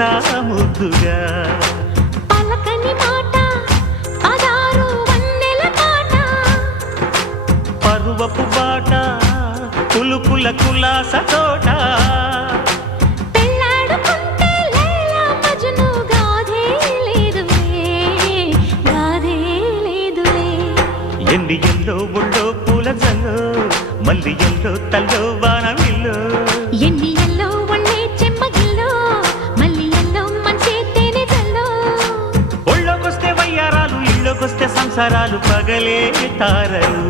చేస్తా ముద్దుగా పలకని మాట పదారు వన్నెల పాట పరువపు బాట కులుకుల కులాస తోట పెళ్ళాడుకుంటే లైలా మజ్ను గాథే లేదులే ఎండి ఎల్లో ఒళ్ళో పూల జల్లో మల్లి ఎల్లో తల్లో వానవిల్లో ఎన్ని ఎల్లో ఒళ్ళే చెమ్మగిల్లో మల్లి ఎల్లో మంచి తేనె జల్లో ఒళ్ళోకొస్తే వయ్యారాలు ఇళ్ళోకొస్తే సంసారాలు పగలే తారలు